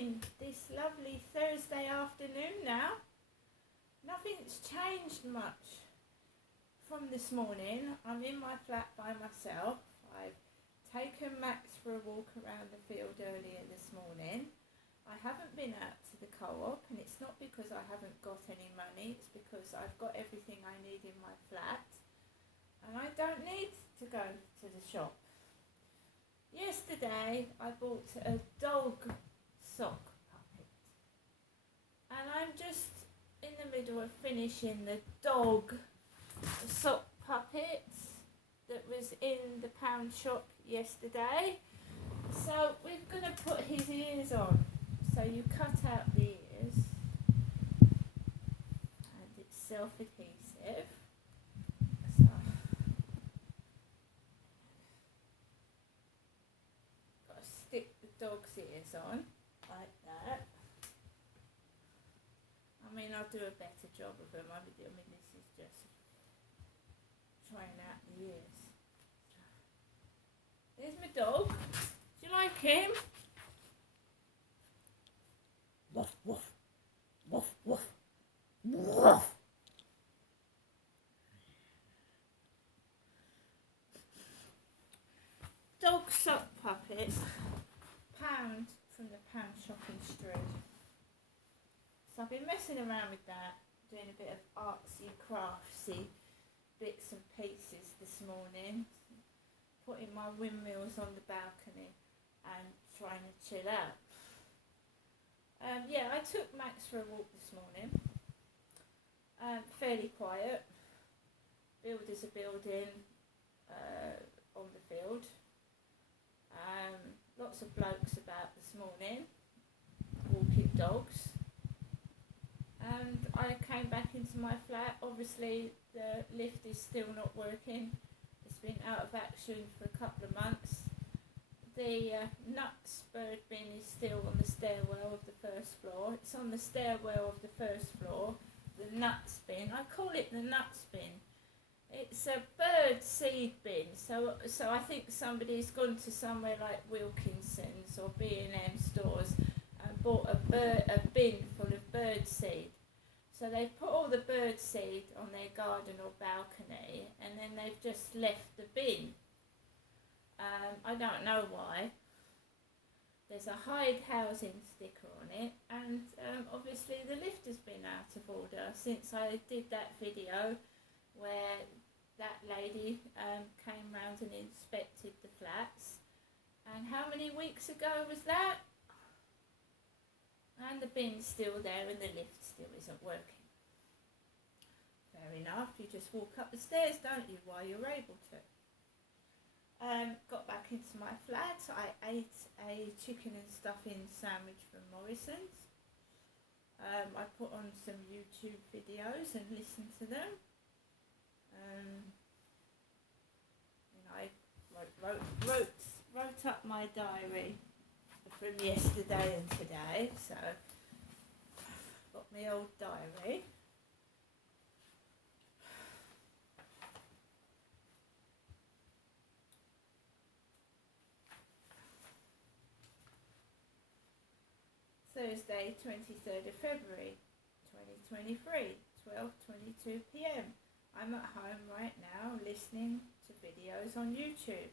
recording this lovely Thursday afternoon now. Nothing's changed much from this morning. I'm in my flat by myself. I've taken Max for a walk around the field earlier this morning. I haven't been out to the co-op, and it's not because I haven't got any money, it's because I've got everything I need in my flat and I don't need to go to the shop. Yesterday I bought a dog sock puppet, and I'm just in the middle of finishing the dog sock puppet that was in the pound shop yesterday. So we're going to put his ears on. So you cut out the ears, and it's self-adhesive. So got to stick the dog's ears on like that. I mean, I'll do a better job of them. I mean, this is just trying out the ears. There's my dog. Do you like him? Woof, woof, woof, woof, woof. Dog sock puppet, pound from the pound shop in Strood. So I've been messing around with that, doing a bit of artsy, craftsy bits and pieces this morning, putting my windmills on the balcony and trying to chill out. I took Max for a walk this morning. Fairly quiet. Builders are building on the field. Lots of blokes about this morning, walking dogs. And I came back into my flat. Obviously the lift is still not working. It's been out of action for a couple of months. The nuts bird bin is still on the stairwell of the first floor. It's on the stairwell of the first floor, the nuts bin. I call it the nuts bin. It's a bird seed bin. So I think somebody's gone to somewhere like Wilkinson's or B&M stores and bought a bin full of bird seed. So they've put all the bird seed on their garden or balcony, and then they've just left the bin. I don't know why. There's a Hyde housing sticker on it, and obviously the lift has been out of order since I did that video where that lady came round and inspected the flats. And how many weeks ago was that? And the bin's still there and the lift still isn't working. Fair enough, you just walk up the stairs, don't you, while you're able to. Got back into my flat. I ate a chicken and stuffing sandwich from Morrison's. I put on some YouTube videos and listened to them. And I wrote up my diary from yesterday and today. So got my old diary. Thursday, 23rd of February, 2023, 12:22 p.m. I'm at home right now listening to videos on YouTube.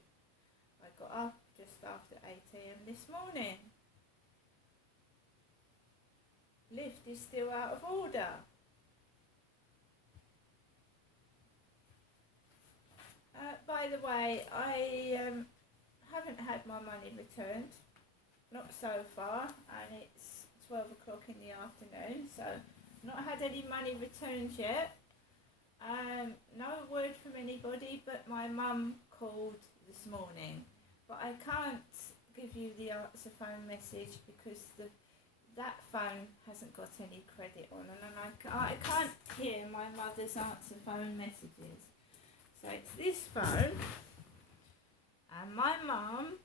I got up just after 8 a.m. this morning. Lift is still out of order. By the way, I haven't had my money returned. Not so far, and it's 12 o'clock in the afternoon, so not had any money returned yet. No word from anybody, but my mum called this morning. But I can't give you the answer phone message because that phone hasn't got any credit on, and I can't hear my mother's answer phone messages. So it's this phone, and my mum,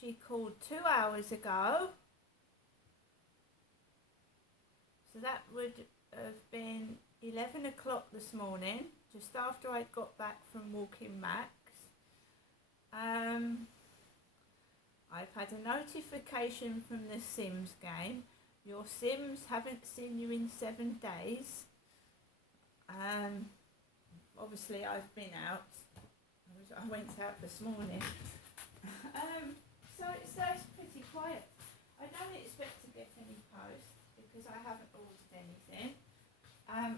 she called 2 hours ago, so that would have been 11 o'clock this morning, just after I got back from walking Max. I've I've had a notification from the Sims game. Your Sims haven't seen you in 7 days. Obviously I've been out. I went out this morning. So it's pretty quiet. I don't expect to get any post because I haven't ordered anything. I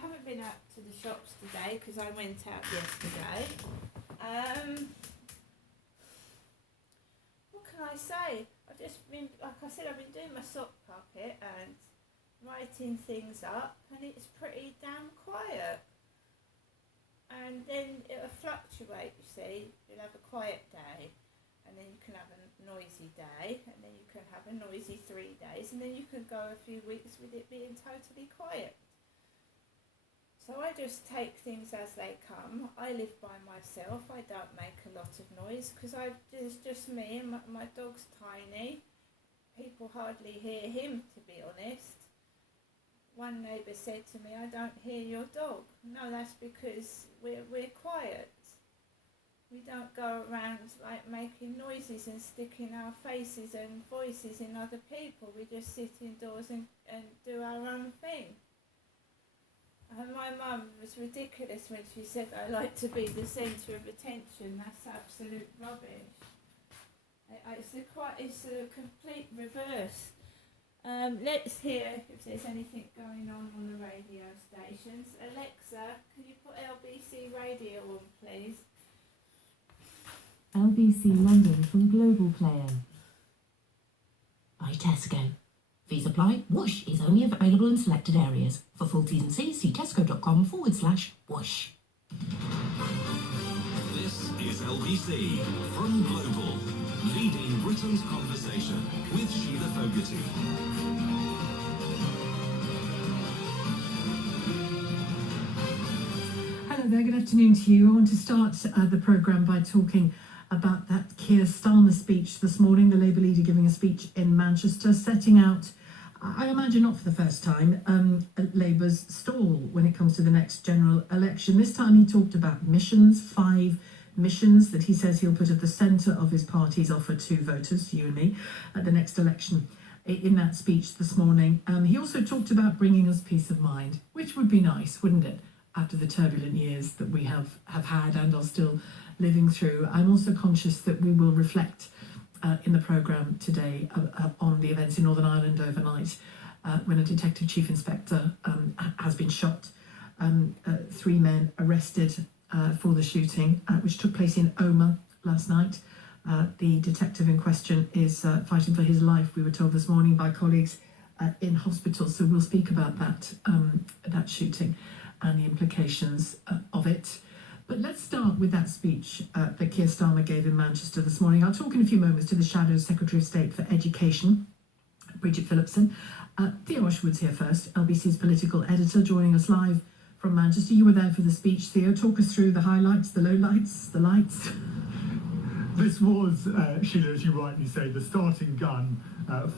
haven't been out to the shops today because I went out yesterday. What can I say? I've just been, like I said, I've been doing my sock puppet and writing things up, and it's pretty damn quiet. And then it'll fluctuate, you see. You'll have a quiet day, and then you can have a noisy day, and then you can have a noisy 3 days, and then you can go a few weeks with it being totally quiet. So I just take things as they come. I live by myself. I don't make a lot of noise because it's just me, and my dog's tiny. People hardly hear him, to be honest. One neighbour said to me, "I don't hear your dog." No, that's because we're quiet. We don't go around like making noises and sticking our faces and voices in other people. We just sit indoors and do our own thing. And my mum was ridiculous when she said I like to be the centre of attention. That's absolute rubbish. It's a complete reverse. Let's hear if there's anything going on the radio stations. Alexa, can you put LBC radio on, please? LBC London from Global Player. By Tesco. Fees apply. Whoosh is only available in selected areas. For full T's and C's, see tesco.com/whoosh. This is LBC from Global, leading Britain's conversation with Sheila Fogarty. Hello there, good afternoon to you. I want to start the programme by talking about that Keir Starmer speech this morning, the Labour leader giving a speech in Manchester, setting out, I imagine not for the first time, Labour's stall when it comes to the next general election. This time he talked about missions, 5 missions that he says he'll put at the centre of his party's offer to voters, you and me, at the next election. In that speech this morning, he also talked about bringing us peace of mind, which would be nice, wouldn't it, after the turbulent years that we have had and are still living through. I'm also conscious that we will reflect in the programme today on the events in Northern Ireland overnight when a detective chief inspector has been shot. 3 men arrested for the shooting, which took place in Omagh last night. The detective in question is fighting for his life, we were told this morning by colleagues in hospital. So we'll speak about that shooting and the implications of it. But let's start with that speech that Keir Starmer gave in Manchester this morning. I'll talk in a few moments to the Shadow Secretary of State for Education, Bridget Phillipson. Theo Ushwood's here first, LBC's political editor, joining us live from Manchester. You were there for the speech, Theo. Talk us through the highlights, the lowlights, the lights. This was, Sheila, as you rightly say, the starting gun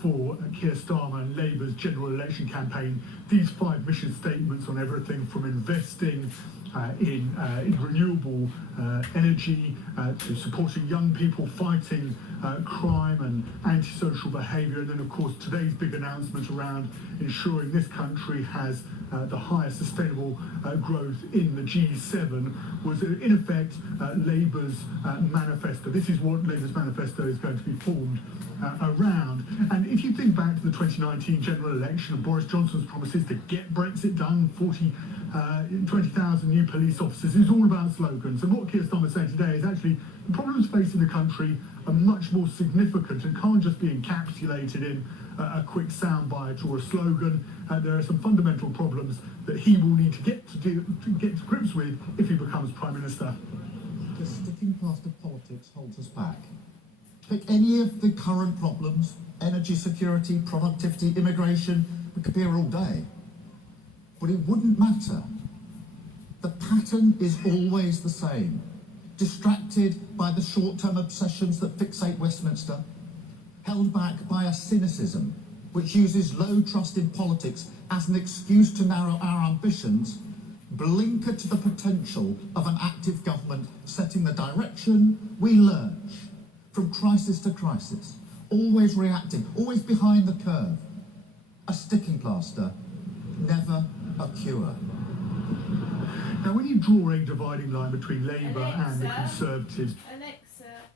for Keir Starmer and Labour's general election campaign. These 5 mission statements on everything from investing in renewable energy to supporting young people, fighting crime and antisocial behaviour, and then of course today's big announcement around ensuring this country has the highest sustainable growth in the G7 was in effect Labour's manifesto. This is what Labour's manifesto is going to be formed around. And if you think back to the 2019 general election and Boris Johnson's promises to get Brexit done, 20,000 new police officers, it's all about slogans. And what Keir Starmer is saying today is actually the problems facing the country are much more significant and can't just be encapsulated in a quick soundbite or a slogan. There are some fundamental problems that he will need to get to grips with if he becomes Prime Minister. The sticking plaster politics holds us back. Pick any of the current problems, energy security, productivity, immigration, we could be here all day. But it wouldn't matter. The pattern is always the same. Distracted by the short-term obsessions that fixate Westminster, held back by a cynicism which uses low trust in politics as an excuse to narrow our ambitions, blinker to the potential of an active government setting the direction we lurch from crisis to crisis, always reacting, always behind the curve. A sticking plaster, never a cure. Now, when you draw a dividing line between Labour and the Alexa. Conservatives, Alexa,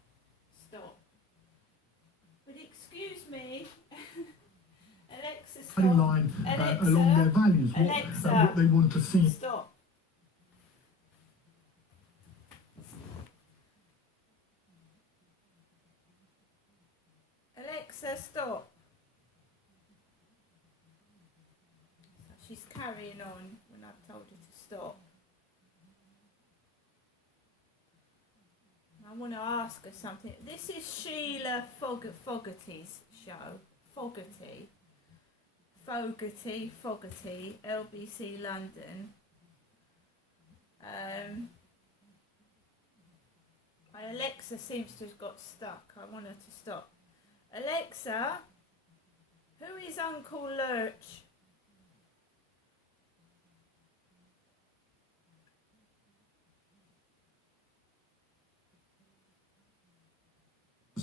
stop. Would you excuse me? Alexa, stop. dividing line Alexa, along their values, Alexa. what they want to see. Stop. Alexa, stop. She's carrying on when I've told her to stop. I want to ask her something. This is Sheila Fogarty's show. Fogarty, LBC London. My Alexa seems to have got stuck. I want her to stop. Alexa, who is Uncle Lurch?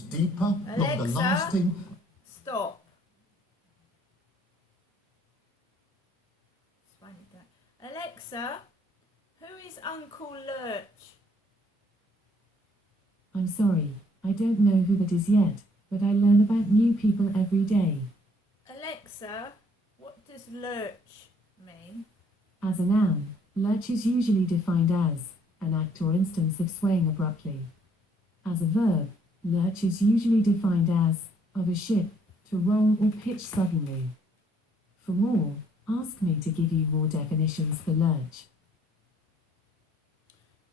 Deeper, longer Alexa. lasting. Stop. Just wanted that. Alexa, who is Uncle Lurch? I'm sorry, I don't know who that is yet, but I learn about new people every day. Alexa, what does lurch mean? As a noun, lurch is usually defined as an act or instance of swaying abruptly. As a verb, lurch is usually defined as of a ship to roll or pitch suddenly. For more, ask me to give you more definitions for lurch.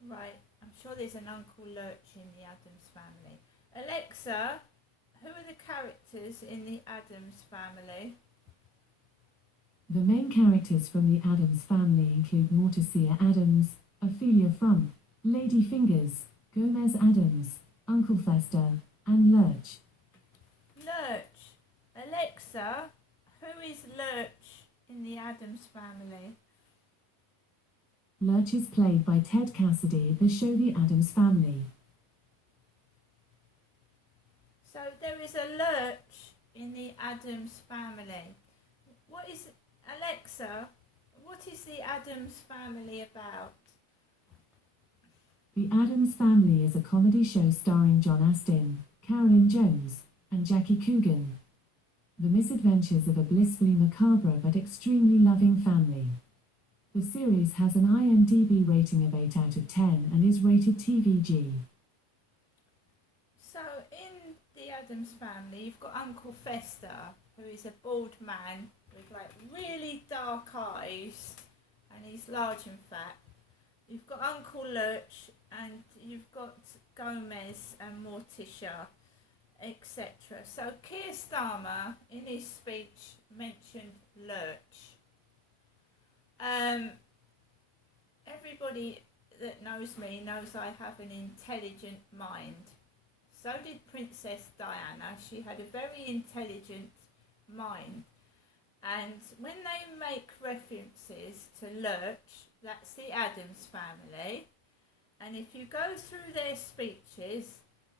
Right, I'm sure there's an Uncle Lurch in the Addams Family. Alexa, who are the characters in the Addams Family? The main characters from the Addams Family include Morticia Addams, Ophelia Frump, Lady Fingers, Gomez Addams, Uncle Fester, and Lurch. Lurch. Alexa, who is Lurch in the Addams Family? Lurch is played by Ted Cassidy, the show The Addams Family. So there is a Lurch in the Addams Family. What is, Alexa, what is the Addams Family about? The Addams Family is a comedy show starring John Astin, Carolyn Jones, and Jackie Coogan. The misadventures of a blissfully macabre but extremely loving family. The series has an IMDb rating of 8 out of 10 and is rated TVG. So in the Addams Family, you've got Uncle Fester, who is a bald man with like really dark eyes, and he's large and fat. You've got Uncle Lurch, and you've got Gomez and Morticia, etc. So Keir Starmer, in his speech, mentioned Lurch. Everybody that knows me knows I have an intelligent mind. So did Princess Diana. She had a very intelligent mind. And when they make references to Lurch, that's the Addams Family. And if you go through their speeches,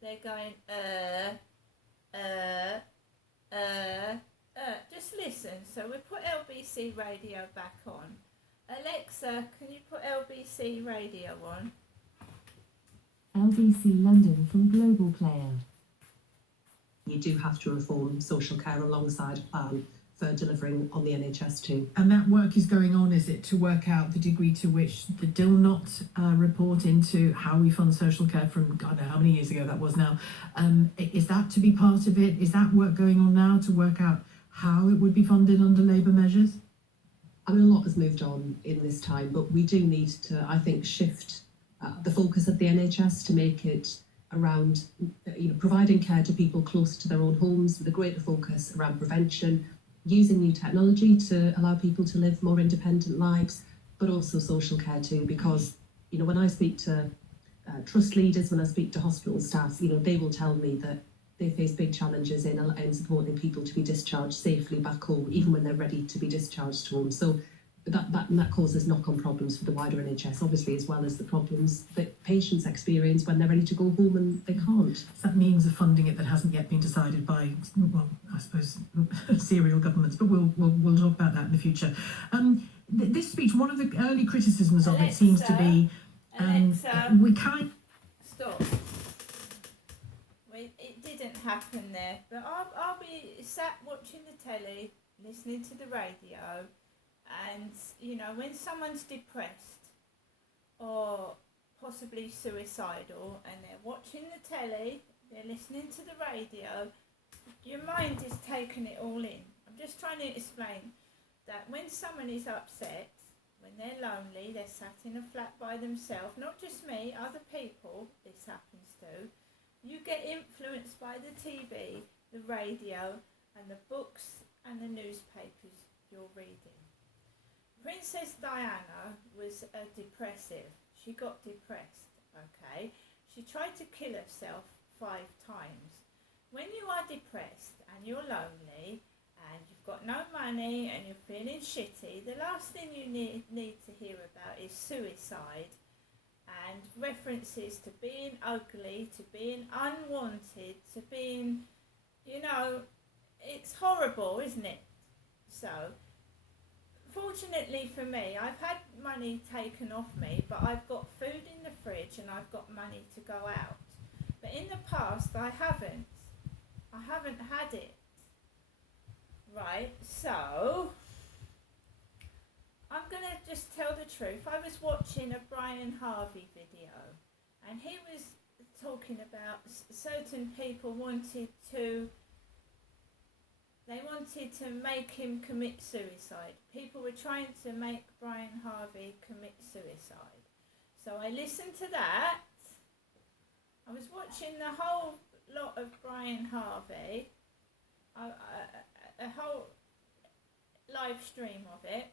they're going, just listen. So we put LBC radio back on. Alexa, can you put LBC radio on? LBC London from Global Player. You do have to reform social care alongside a plan for delivering on the NHS too. And that work is going on, is it, to work out the degree to which the Dilnot report into how we fund social care from, I don't know how many years ago that was now, is that to be part of it? Is that work going on now to work out how it would be funded under Labour measures? I mean, a lot has moved on in this time, but we do need to, I think, shift the focus of the NHS to make it around providing care to people close to their own homes, with a greater focus around prevention, using new technology to allow people to live more independent lives, but also social care too, because when I speak to trust leaders, when I speak to hospital staff, they will tell me that they face big challenges in supporting people to be discharged safely back home, even when they're ready to be discharged home. So that causes knock-on problems for the wider NHS, obviously, as well as the problems that patients experience when they're ready to go home and they can't. Is that means of funding it that hasn't yet been decided by, well, I suppose, serial governments, but we'll talk about that in the future. This speech, one of the early criticisms of it seems to be, we can't... Stop. It didn't happen there, but I'll be sat watching the telly, listening to the radio, and, you know, when someone's depressed or possibly suicidal and they're watching the telly, they're listening to the radio, your mind is taking it all in. I'm just trying to explain that when someone is upset, when they're lonely, they're sat in a flat by themselves, not just me, other people this happens to, you get influenced by the TV, the radio, and the books and the newspapers you're reading. Princess Diana was depressive. She got depressed, okay? She tried to kill herself 5 times. When you are depressed and you're lonely and you've got no money and you're feeling shitty, the last thing you need to hear about is suicide and references to being ugly, to being unwanted, to being, you know, it's horrible, isn't it? So, fortunately for me, I've had money taken off me, but I've got food in the fridge and I've got money to go out. But in the past, I haven't had it. Right, so I'm going to just tell the truth. I was watching a Brian Harvey video and he was talking about certain people wanted to make him commit suicide. People were trying to make Brian Harvey commit suicide. So I listened to that. I was watching the whole lot of Brian Harvey, a whole live stream of it,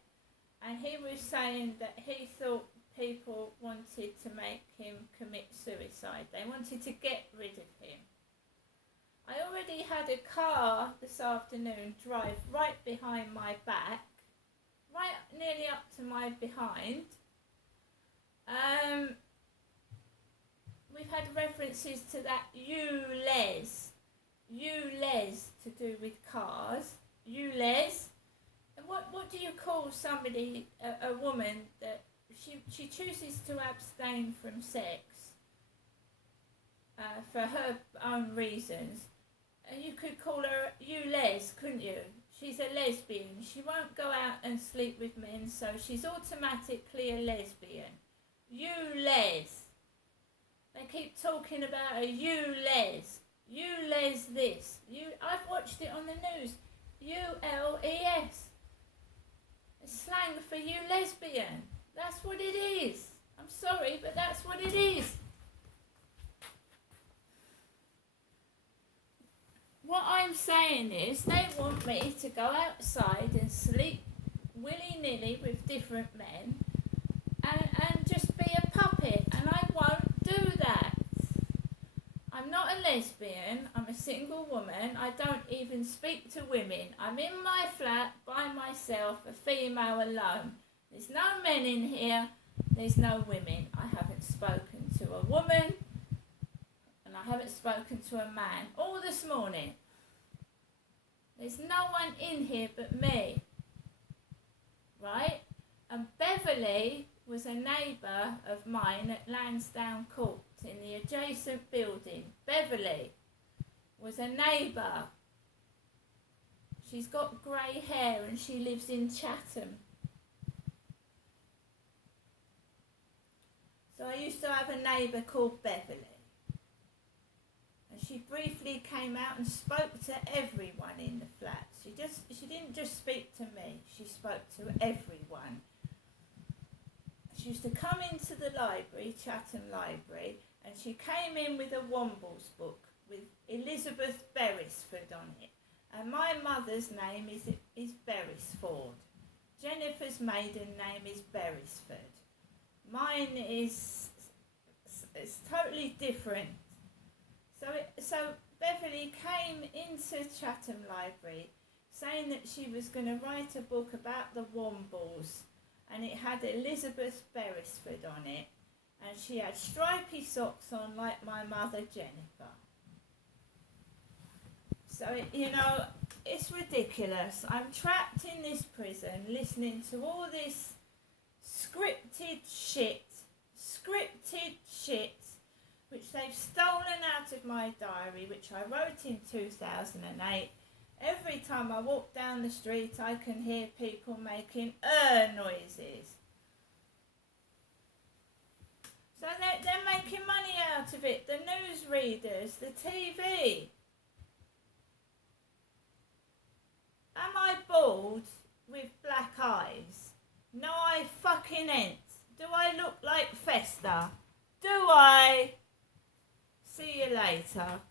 and he was saying that he thought people wanted to make him commit suicide. They wanted to get rid of him. I already had a car this afternoon drive right behind my back, right nearly up to my behind. We've had references to that you les to do with cars, you les. And what do you call somebody, a woman that she chooses to abstain from sex for her own reasons? You could call her you les, couldn't you? She's a lesbian. She won't go out and sleep with men, so she's automatically a lesbian. You les. They keep talking about a you les. You les this. I've watched it on the news. ULES. It's slang for you lesbian. That's what it is. I'm sorry, but that's what it is. What I'm saying is they want me to go outside and sleep willy-nilly with different men and just be a puppet, and I won't do that. I'm not a lesbian, I'm a single woman, I don't even speak to women. I'm in my flat by myself, a female alone. There's no men in here, there's no women. I haven't spoken to a woman, and I haven't spoken to a man all this morning. There's no one in here but me, right? And Beverly was a neighbour of mine at Lansdowne Court in the adjacent building. Beverly was a neighbour. She's got grey hair and she lives in Chatham. So I used to have a neighbour called Beverly. And she briefly came out and spoke to everyone in the flat. She didn't just speak to me, she spoke to everyone. She used to come into the library, Chatham Library, and she came in with a Wombles book with Elizabeth Beresford on it. And my mother's name is Beresford. Jennifer's maiden name is Beresford. Mine is totally different. So Beverly came into Chatham Library saying that she was going to write a book about the Wombles and it had Elizabeth Beresford on it, and she had stripy socks on like my mother Jennifer. So, it's ridiculous. I'm trapped in this prison listening to all this scripted shit, which they've stolen out of my diary, which I wrote in 2008. Every time I walk down the street, I can hear people making noises. So they're making money out of it. The newsreaders, the TV. Am I bald with black eyes? No, I fucking ain't. Do I look like Festa? Do I? See you later.